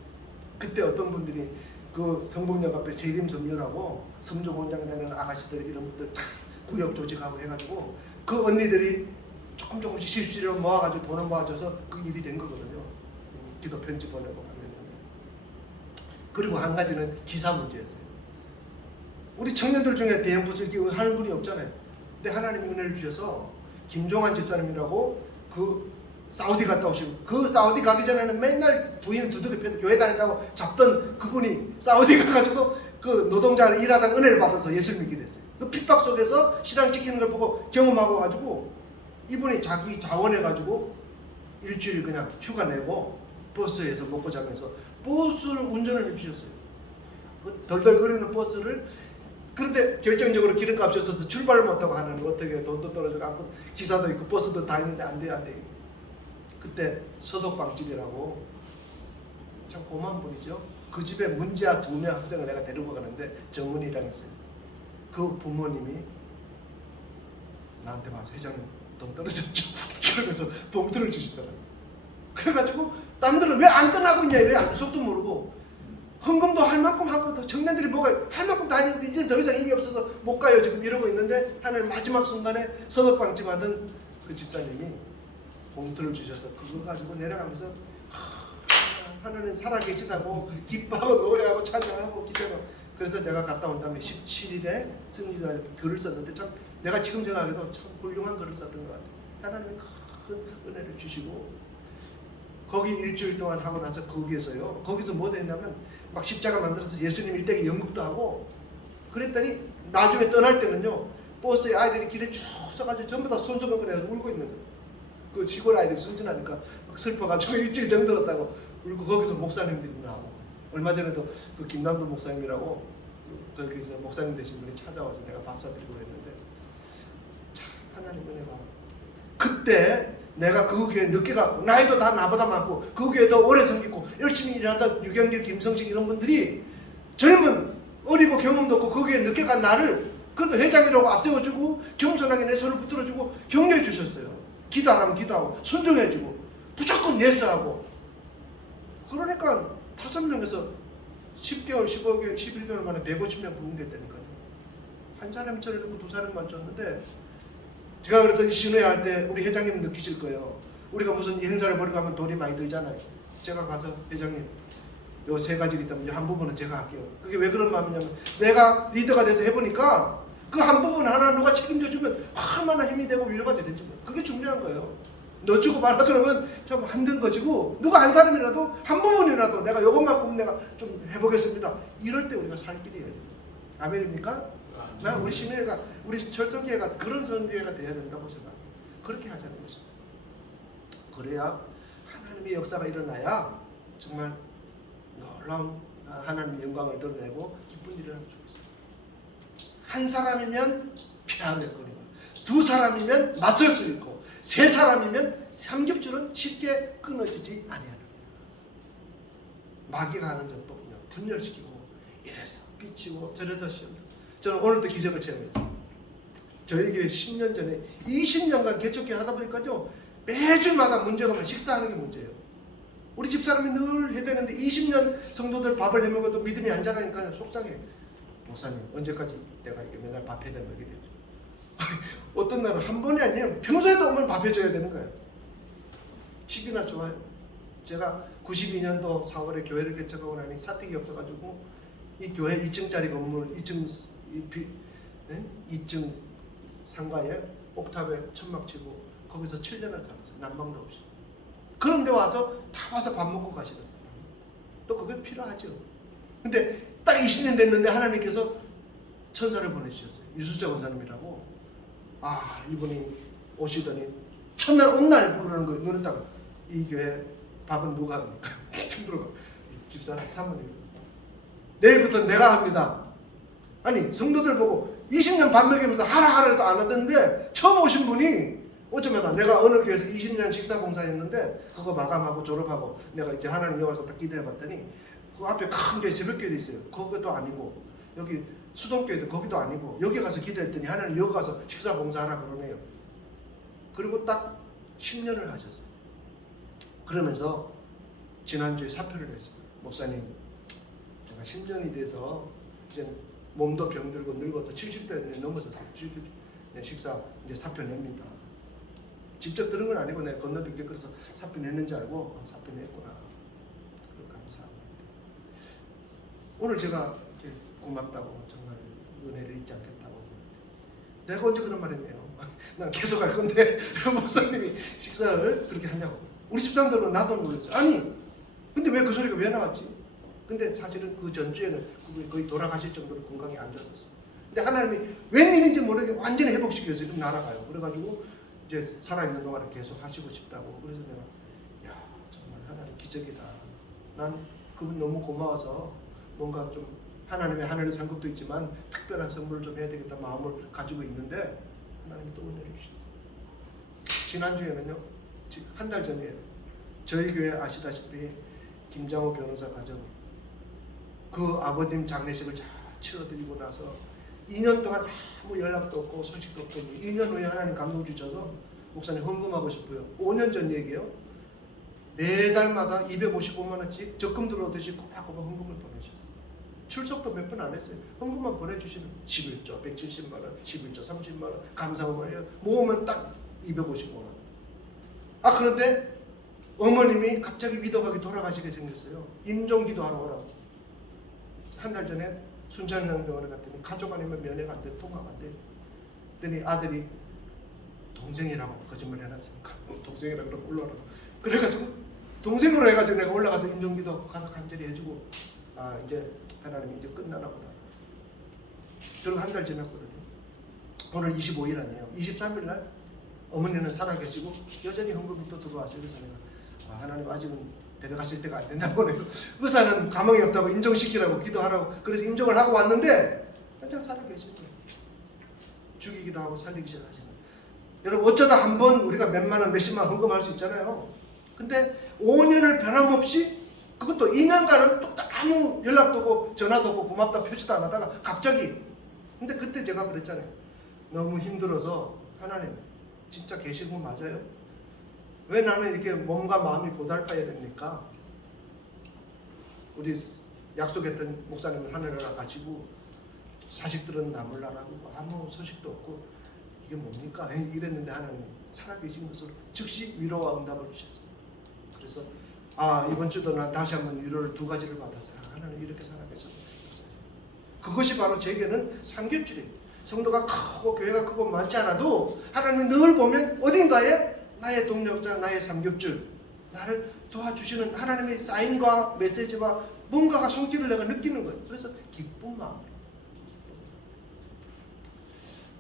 그때 어떤 분들이 그 성북역 앞에 세림섬유라고 섬조공장 되는 아가씨들 이런 분들 다 구역 조직하고 해가지고 그 언니들이 조금씩 실시로 모아가지고 돈을 모아줘서 그 일이 된 거거든요. 기도 편지 보내고 그랬는데. 그리고 한 가지는 기사 문제였어요. 우리 청년들 중에 대형 부설 하는 분이 없잖아요. 근데 하나님이 은혜를 주셔서 김종환 집사님이라고 그 사우디 갔다 오시고 그 사우디 가기 전에는 맨날 부인 두들겨 패도 교회 다닌다고 잡던 그분이 사우디 가가지고 그 노동자를 일하다가 은혜를 받아서 예수 믿게 됐어요. 그 핍박 속에서 신앙 지키는 걸 보고 경험하고 가지고 이분이 자기 자원해가지고 일주일 그냥 휴가 내고 버스에서 먹고 자면서 버스를 운전을 해주셨어요. 그 덜덜거리는 버스를. 그런데 결정적으로 기름값이 없어서 출발을 못하고 하는 어떻게 돈도 떨어지고 기사도 있고 버스도 다 있는데 안 돼요. 그때 서독방집이라고 참 고마운 분이죠. 그 집에 문제아 2명 학생을 내가 데리고 가는데 정은이랑 있어요. 그 부모님이 나한테 와서 회장님 돈 떨어졌죠. 그러면서 봉투를 주시더라고요. 그래가지고 남들은 왜 안 떠나고 있냐 이래. 속도 모르고 헌금도 할 만큼 하고 청년들이 뭐가 할 만큼 다 했는데 이제 더 이상 힘이 없어서 못 가요 지금 이러고 있는데 하늘 마지막 순간에 서독방집 하던 그 집사님이 봉투를 주셔서 그거 가지고 내려가면서 하나님 살아계시다고 기뻐하고 노래하고 찬양하고 기도하고. 그래서 내가 갔다 온 다음에 17일에 승리자 글을 썼는데 참 내가 지금 생각해도 참 훌륭한 글을 썼던 것 같아요. 하나님이 큰 은혜를 주시고 거기 일주일 동안 하고 나서 거기에서요. 거기서 뭐 됐냐면 막 십자가 만들어서 예수님 일대기 연극도 하고 그랬더니 나중에 떠날 때는요. 버스에 아이들이 길에 쭉 서가지고 전부 다 손수건거려서 울고 있는 거예요. 그 시골 아이들이 순진하니까 막 슬퍼가지고 일주일 정들었다고 울고 거기서 목사님들이 나오고. 얼마 전에도 그 김남도 목사님이라고 거기서 목사님 되신 분이 찾아와서 내가 밥 사드리고 그랬는데 참 하나님 은혜가. 그때 내가 그 교회 늦게 갔고 나이도 다 나보다 많고 그 교회 더 오래 섬기고 열심히 일하던 유경길, 김성식 이런 분들이 젊은 어리고 경험도 없고 그 교회 늦게 간 나를 그래도 회장이라고 앞세워주고 겸손하게 내 손을 붙들어주고 격려해 주셨어요. 기도하라면 기도하고 순종해주고 무조건 예스하고. 그러니까 5명에서 10개월, 15개월, 11개월 만에 150명 부흥됐다니까요. 한 사람처럼 있고 2사람만 줬는데 제가 그래서 이 신회 할 때 우리 회장님 느끼실 거예요. 우리가 무슨 이 행사를 벌이고 하면 돈이 많이 들잖아요. 제가 가서 회장님 요 3가지가 있다면 한 부분은 제가 할게요. 그게 왜 그런 마음이냐면 내가 리더가 돼서 해보니까 그 한 부분 하나 누가 책임져 주면 얼마나 힘이 되고 위로가 되는지 몰라요. 그게 중요한 거예요. 너 주고 말아 그러면 참 힘든 것이고, 누가 한 사람이라도 한 부분이라도 내가 요것만큼 내가 좀 해보겠습니다. 이럴 때 우리가 살 길이에요. 아멘입니까? 난 우리 신회가, 우리 철성교회가 그런 선교회가 돼야 된다고 생각해요. 그렇게 하자는 거죠. 그래야 하나님의 역사가 일어나야 정말 놀라운 하나님의 영광을 드러내고 기쁜 일을 하면 좋겠어요. 한 사람이면 피하며 거리고, 두 사람이면 맞설 수 있고, 세 사람이면 삼겹줄은 쉽게 끊어지지 아니하는 마귀가 하는 전법은요, 분열시키고 이래서 삐치고 저래서 시험. 저는 오늘도 기적을 체험했어요. 저희 교회 10년 전에 20년간 개척교회 하다 보니까요, 매주마다 문제가 오면 식사하는 게 문제예요. 우리 집사람이 늘 해대는데 20년 성도들 밥을 해먹어도 믿음이 안 자라니까 속상해. 목사님 언제까지 내가 이게 맨날 밥 해대 먹게 되죠. 어떤 날은 한 번이 아니에요. 평소에도 오면 밥 해줘야 되는 거예요. 집이나 좋아요. 제가 92년도 4월에 교회를 개척하고 나니 사택이 없어가지고 이 교회 2층짜리 건물 2층 상가에 옥탑에 천막 치고 거기서 7년을 살았어요. 난방도 없이. 그런데 와서 다 와서 밥 먹고 가시는 거예요. 또 그게 필요하죠. 근데 딱 20년 됐는데 하나님께서 천사를 보내주셨어요. 유수자 권사님이라고. 아, 이분이 오시더니 첫날 온날 그러는 거예요. 눈을 딱, 이 교회 밥은 누가 합니까? 들어가. 집사람 사모님. 내일부터 내가 합니다. 아니 성도들 보고 20년 밥 먹이면서 하라 해도 안 하던데 처음 오신 분이 어쩌면 내가 어느 교회에서 20년 식사 봉사했는데 그거 마감하고 졸업하고 내가 이제 하나님 여기서 딱 기도해봤더니 그 앞에 큰 교회 새벽교회도 있어요. 거기도 아니고 여기 수동교회도 거기도 아니고 여기 가서 기도했더니 하나님 여기 가서 식사 봉사하라 그러네요. 그리고 딱 10년을 하셨어요. 그러면서 지난주에 사표를 냈어요. 목사님, 제가 10년이 돼서 이제 몸도 병들고 늙어서 70대 넘어섰어요. 식사 이제 사표 냅니다. 직접 들은 건 아니고 내가 건너뛴 게 그래서 사표 냈는 줄 알고 사표 냈구나. 그렇게 감사합니다. 오늘 제가 이렇게 고맙다고 정말 은혜를 잊지 않겠다고. 내가 언제 그런 말 했네요. 난 계속 할 건데 목사님이 식사를 그렇게 하냐고. 우리 집사람들은 나도 놀랐어요. 아니 근데 왜 그 소리가 왜 나왔지? 근데 사실은 그 전주에는 그분이 거의 돌아가실 정도로 건강이 안 좋았었어요. 근데 하나님이 웬일인지 모르게 완전히 회복시켜서 좀 날아가요. 그래가지고 이제 살아있는 동안에 계속 하시고 싶다고. 그래서 내가 야 정말 하나님 기적이다. 난 그분 너무 고마워서 뭔가 좀 하나님의 하늘의 상급도 있지만 특별한 선물을 좀 해야 되겠다 마음을 가지고 있는데 하나님이 또 은혜를 주셨어요. 지난주에는요, 한 달 전이에요. 저희 교회 아시다시피 김장호 변호사 가정 그 아버님 장례식을 잘 치러드리고 나서 2년 동안 아무 연락도 없고 소식도 없더니 2년 후에 하나님 감동 주셔서 목사님 헌금하고 싶어요. 5년 전 얘기예요. 매달마다 255만 원씩 적금 들어오듯이 꼬박꼬박 헌금을 보내주셨어요. 출석도 몇 번 안 했어요. 헌금만 보내주시면 11조, 170만 원, 11조, 30만 원, 감사원을 해요. 모으면 딱 255만 원. 아 그런데 어머님이 갑자기 위독하게 돌아가시게 생겼어요. 임종기도 하러 오라고. 한 달 전에 순천향병원에 갔더니 가족 아니면 면회가 안 돼, 통화가 안 돼. 그랬더니 아들이 동생이라고 거짓말 해놨으니까 동생이라고 그러면 올라오라고. 그래가지고 동생으로 해가지고 내가 올라가서 임종기도 가서 간절히 해주고 아 이제 하나님 이제 끝나나 보다. 그리고 한 달 지났거든요. 오늘 25일 아니에요. 23일 날 어머니는 살아계시고 여전히 헌금이 또 들어왔어요. 그래서 내가 아, 하나님 아직은 데려가실 때가 안 된다고 그래요. 의사는 가망이 없다고 인정시키라고 기도하라고 그래서 인정을 하고 왔는데 그냥 살아계시죠. 죽이기도 하고 살리기 시작하시는. 여러분 어쩌다 한 번 우리가 몇만 원 몇십만 원 헌금할 수 있잖아요. 근데 5년을 변함없이 그것도 2년간은 또 아무 연락도 없고 전화도 없고 고맙다 표시도 안 하다가 갑자기 근데 그때 제가 그랬잖아요. 너무 힘들어서 하나님 진짜 계신 분 맞아요? 왜 나는 이렇게 몸과 마음이 고달파야 됩니까? 우리 약속했던 목사님은 하늘에 가시고 자식들은 나물나라고 아무 소식도 없고 이게 뭡니까? 이랬는데 하나님 살아계신 것으로 즉시 위로와 응답을 주셨어요. 그래서 아 이번 주도 난 다시 한번 위로를 2가지를 받았어요. 하나님 이렇게 살아계셨어요. 그것이 바로 제게는 삼겹줄이에요. 성도가 크고 교회가 크고 많지 않아도 하나님이 늘 보면 어딘가에 나의 동력자, 나의 삼겹줄, 나를 도와주시는 하나님의 사인과 메시지와 뭔가가 손길을 내가 느끼는 거예요. 그래서 기쁜 마음.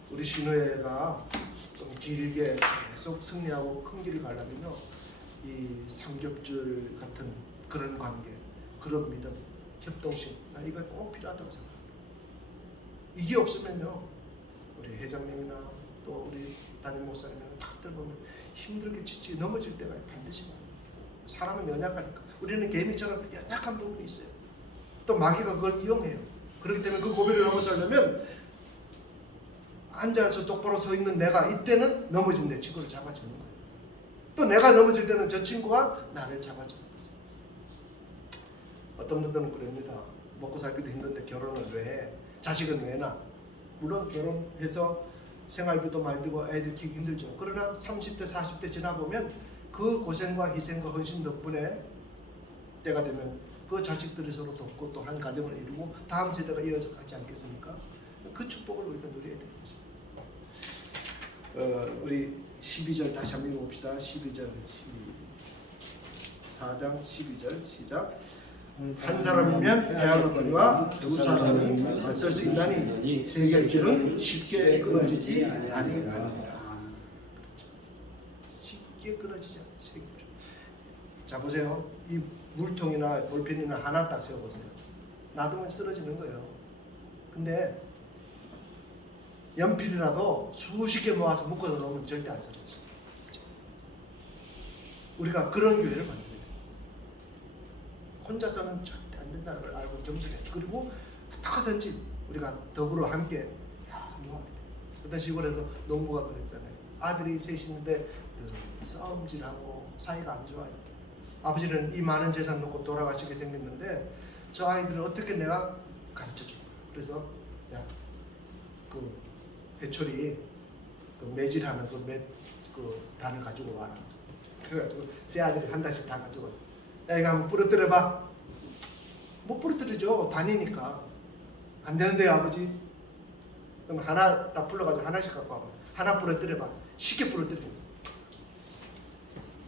우리 신호회가 좀 길게 계속 승리하고 큰 길을 가려면요, 이 삼겹줄 같은 그런 관계, 그런 믿음, 협동심, 나 이거 꼭 필요하다고 생각합니다. 이게 없으면요, 우리 회장님이나 또 우리 담임 목사님이나 다들 보면 힘들게 지치 넘어질 때가 반드시 많아요. 사람은 연약하니까. 우리는 개미처럼 연약한 부분이 있어요. 또 마귀가 그걸 이용해요. 그렇기 때문에 그 고비를 넘어 살려면 앉아서 똑바로 서 있는 내가 이때는 넘어진 내 친구를 잡아주는 거예요. 또 내가 넘어질 때는 저 친구가 나를 잡아주는 거예요. 어떤 분들은 그럽니다. 먹고 살기도 힘든데 결혼을 왜 해? 자식은 왜 낳아? 물론 결혼해서 생활비도 많이 들고 애들 키우기 힘들죠. 그러나 30대 40대 지나보면 그 고생과 희생과 헌신 덕분에 때가 되면 그 자식들이 서로 돕고 또 한 가정을 이루고 다음 세대가 이어서 가지 않겠습니까? 그 축복을 우리가 누려야 되는 거죠. 우리 12절 다시 한번 읽어봅시다. 12절 4장 12절 시작. 한 사람이면 배알로 거리와 두 사람이 맞설 수 있나니 세겔줄은 쉽게 끊어지지 아니하니라. 쉽게 끊어지지 않아요. 세겔줄. 자 보세요. 이 물통이나 볼펜이나 하나 딱 세워보세요. 놔두면 쓰러지는 거예요. 근데 연필이라도 수십 개 모아서 묶어서 놓으면 절대 안 쓰러져. 우리가 그런 교회를 만들어야 돼요. 혼자서는 절대 안 된다는 걸 알고 겸손해. 그리고 어떻게든지 우리가 더불어 함께 모아야 돼. 어떤 시골에서 농부가 그랬잖아요. 아들이 셋이 있는데 싸움질하고 사이가 안 좋아요. 아버지는 이 많은 재산 놓고 돌아가시게 생겼는데 저 아이들을 어떻게 내가 가르쳐줘. 그래서 야, 그 해초리 그 매질하는 그 단을 가지고 와라. 그래가지고 세 아들이 한 단씩 다 가지고 왔어. 야 이거 한번 부러뜨려봐. 못 부러뜨리죠. 단이니까. 안 되는데요 아버지. 그럼 하나 딱 불러가지고 하나씩 갖고 와봐. 하나 부러뜨려봐. 쉽게 부러뜨려.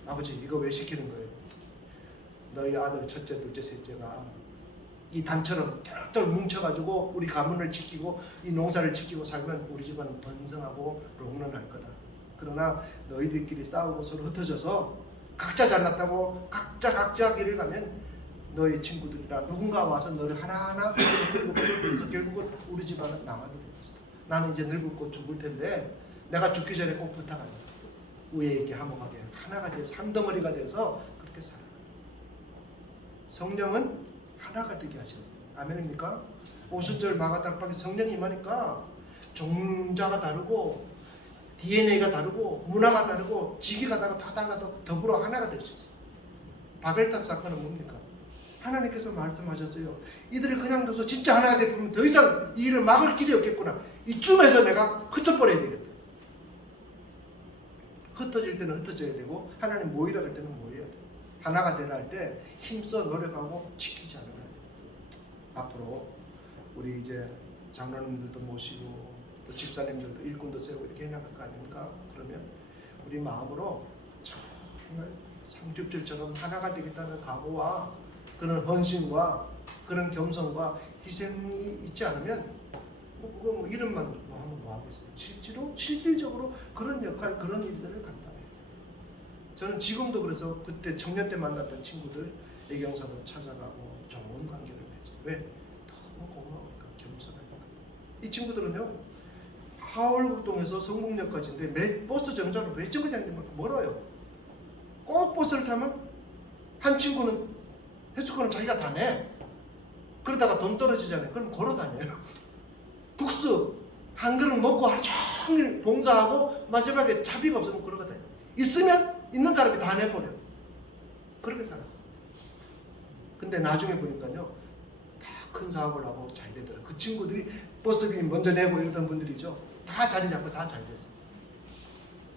아버지 이거 왜 시키는 거예요? 너희 아들 첫째, 둘째, 셋째가 이 단처럼 똘똘 뭉쳐가지고 우리 가문을 지키고 이 농사를 지키고 살면 우리 집안은 번성하고 롱런할 거다. 그러나 너희들끼리 싸우고 서로 흩어져서 각자 잘났다고 각자 길을 가면 너희 친구들이나 누군가 와서 너를 하나하나 그래서 결국은 우리 집안은 망하게 될 것이다. 나는 이제 늙고 죽을 텐데 내가 죽기 전에 꼭 부탁한다. 위에 있게 화목하게 하나가 돼서 한 덩어리가 돼서 그렇게 살아. 성령은 하나가 되게 하시는 아멘입니까? 오순절 마가닥박이 성령이 임하니까 종자가 다르고 DNA가 다르고 문화가 다르고 지기가 다르고 다 달라도 더불어 하나가 될 수 있어요. 바벨탑 사건은 뭡니까? 하나님께서 말씀하셨어요. 이들을 그냥 둬서 진짜 하나가 되면 더 이상 이 일을 막을 길이 없겠구나. 이쯤에서 내가 흩어버려야 되겠다. 흩어질 때는 흩어져야 되고 하나님 모이라 할 때는 모여야 돼. 하나가 되라 할 때 힘써 노력하고 지키지 않으면 앞으로 우리 이제 장로님들도 모시고 또 집사님들도 일꾼도 세우고 이렇게 해나갈 거 아닙니까? 그러면 우리 마음으로 정말 삼겹줄처럼 하나가 되겠다는 각오와 그런 헌신과 그런 겸손과 희생이 있지 않으면 뭐 이름만 뭐 하면 뭐 하겠어요. 실질적으로 그런 역할, 그런 일들을 감당해요. 저는 지금도 그래서 그때 청년 때 만났던 친구들 애경사도 찾아가고 좋은 관계를 맺죠. 왜? 너무 고마우니까, 겸손하니까. 이 친구들은요 하월국동에서 성북역까지인데 버스 정차로 몇 정거장인지 멀어요. 꼭 버스를 타면 한 친구는 해수권은 자기가 다 내. 그러다가 돈 떨어지잖아요. 그럼 걸어 다녀요. 국수 한 그릇 먹고 하루 종일 봉사하고 마지막에 차비가 없으면 걸어 다녀요. 있으면 있는 사람이 다 내버려. 그렇게 살았어요. 근데 나중에 보니까요 다 큰 사업을 하고 잘 되더라고요. 그 친구들이 버스비 먼저 내고 이러던 분들이죠. 다 자리 잡고 다 잘 됐어요.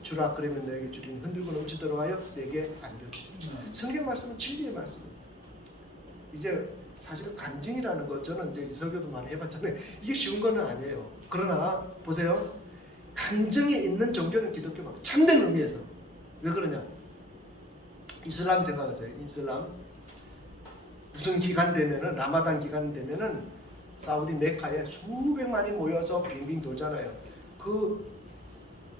주라 그러면 너에게 주리니 흔들고 넘치도록 하여 내게 안겨주리라. 성경 말씀은 진리의 말씀입니다. 이제 사실 간증이라는 거 저는 이제 설교도 많이 해봤잖아요. 이게 쉬운 거는 아니에요. 그러나 보세요. 간증이 있는 종교는 기독교가 참된 의미에서. 왜 그러냐? 이슬람 생각하세요. 이슬람 무슨 기간 되면은 라마단 기간 되면은 사우디 메카에 수백만이 모여서 빙빙 돌잖아요. 그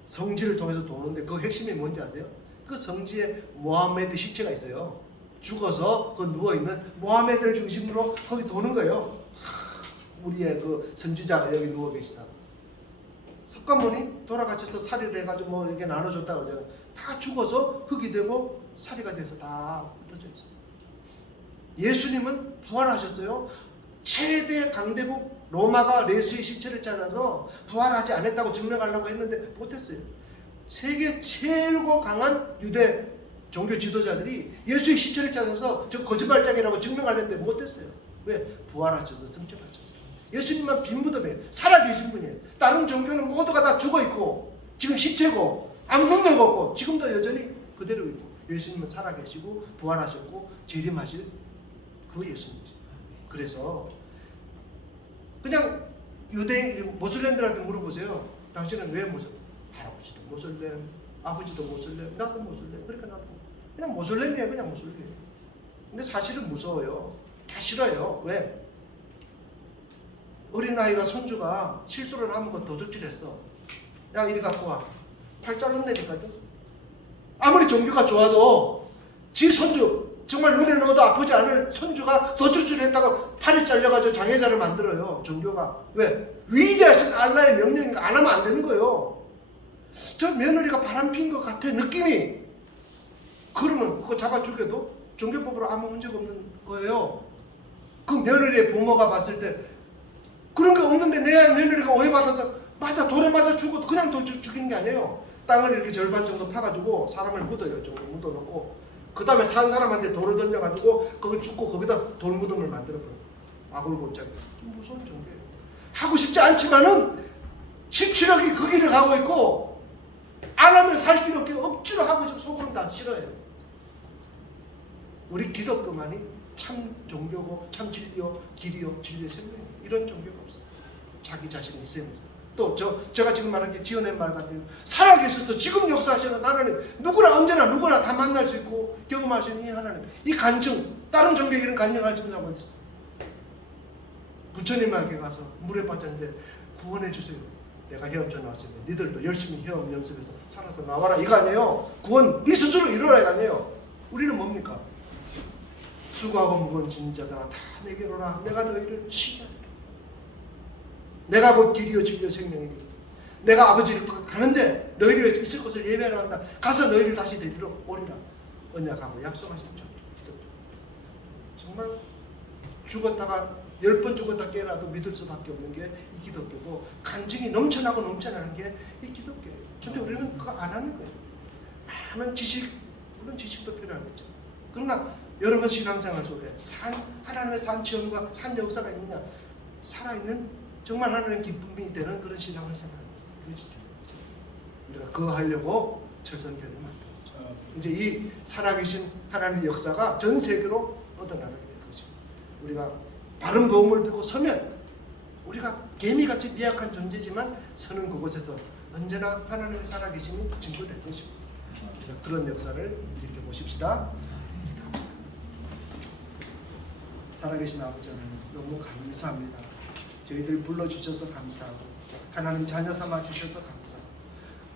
성지를 통해서 도는데 그 핵심이 뭔지 아세요? 그 성지에 모하메드 시체가 있어요. 죽어서 그 누워있는 모하메드를 중심으로 거기 도는 거예요. 우리의 그 선지자가 여기 누워 계시다. 석가모니 돌아가셔서 살이를 해가지고 뭐 이렇게 나눠줬다 그러잖아요. 다 죽어서 흙이 되고 사리가 돼서 다 흩어져 있어요. 예수님은 부활하셨어요. 최대 강대국 로마가 예수의 시체를 찾아서 부활하지 않았다고 증명하려고 했는데 못했어요. 세계 최고 강한 유대 종교 지도자들이 예수의 시체를 찾아서 저 거짓말장이라고 증명하려는데 못했어요. 왜? 부활하셔서 승천하셨어요. 예수님만 빈 무덤이에요. 살아계신 분이에요. 다른 종교는 모두가 다 죽어있고 지금 시체고 아무 능력 없고 지금도 여전히 그대로 있고 예수님은 살아계시고 부활하셨고 재림하실 그 예수님이죠. 그래서 그냥 유대인 모슬렘들한테 물어보세요. 당신은 왜 모슬렘? 할아버지도 모슬렘, 아버지도 모슬렘, 나도 모슬렘. 그러니까 나도 그냥 모슬렘이에요. 그냥 모슬렘. 근데 사실은 무서워요. 다 싫어요. 왜? 어린아이가 손주가 실수를 하면 거 도둑질했어. 야 이리 갖고 와. 팔 잘랐다니까요. 아무리 종교가 좋아도 지 손주 정말 눈에 넣어도 아프지 않을 손주가 도둑질했다가 팔이 잘려가지고 장애자를 만들어요. 종교가. 왜? 위대하신 알라의 명령이니까 안 하면 안 되는 거예요. 저 며느리가 바람핀 것 같아 느낌이. 그러면 그거 잡아 죽여도 종교법으로 아무 문제가 없는 거예요. 그 며느리의 부모가 봤을 때 그런 게 없는데 내 며느리가 오해받아서 맞아 돌에 맞아 죽어도 그냥 죽이는 게 아니에요. 땅을 이렇게 절반 정도 파가지고 사람을 묻어요. 정도 묻어놓고 그 다음에 산 사람한테 돌을 던져가지고 거기 죽고 거기다 돌 무덤을 만들어버려요. 아골골짜기. 좀 무서운 종교예요. 하고 싶지 않지만은 17억이 그 길을 가고 있고 안 하면 살 길이 없게 억지로 하고 지금 속으로는 다 싫어해요. 우리 기독교만이 참 종교고 참 진리요 길이요 진리의 생명이에요. 이런 종교가 없어요. 자기 자신을 있으면서. 또 제가 지금 말한 게 지어낸 말 같아요. 살아계셔서 지금 역사하시는 하나님 누구나 언제나 누구나 다 만날 수 있고 경험하시는 이 하나님 이 간증 다른 종교에 이런 간증할 수 있는 사람 어디 있어요? 부처님에게 가서 물에 빠졌는데 구원해 주세요. 내가 헤엄쳐 나왔으니까 니들도 열심히 헤엄 연습해서 살아서 나와라 이거 아니에요. 구원 네 스스로 이루어라 이거 아니에요. 우리는 뭡니까? 수고하고 무거운 짐 자들아 다 내게로 오라. 내가 너희를 치유하리라. 내가 곧 길이요 진리요 생명이니 내가 아버지를 가는데 너희를 위해서 있을 것을 예배하러 한다. 가서 너희를 다시 데리러 오리라. 언약하고 약속하신 기독교. 정말 죽었다가 10번 죽었다 깨어나도 믿을 수밖에 없는 게 이 기독교고 간증이 넘쳐나고 넘쳐나는 게 이 기독교예요. 근데 우리는 그거 안 하는 거예요. 많은 지식, 물론 지식도 필요하겠죠. 그러나 여러분 신앙생활 속에 하나님의 산 체험과 산 역사가 있느냐? 살아있는 정말 하나님의 기쁨이 되는 그런 신앙을 생각합니다. 그것이 중요하죠. 우리가 그거 하려고 철선교회를 만들었어요. 이제 이 살아계신 하나님의 역사가 전 세계로 뻗어나가게 될 것이고 우리가 바른 보험을 들고 서면 우리가 개미같이 미약한 존재지만 서는 그곳에서 언제나 하나님의 살아계심이 증거될 것이고 그런 역사를 이렇게 보십시다. 살아계신 아버지 하나님 너무 감사합니다. 저희들 불러주셔서 감사하고 하나님 자녀 삼아 주셔서 감사하고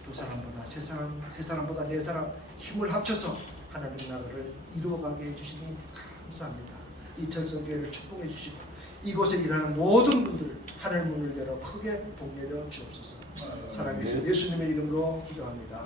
두 사람보다 세 사람보다 네 사람 힘을 합쳐서 하나님 나라를 이루어가게 해주시니 감사합니다. 이 철성교회를 축복해 주시고 이곳에 일하는 모든 분들을 하늘 문을 열어 크게 복내려 주옵소서. 살아계신 예수님의 이름으로 기도합니다.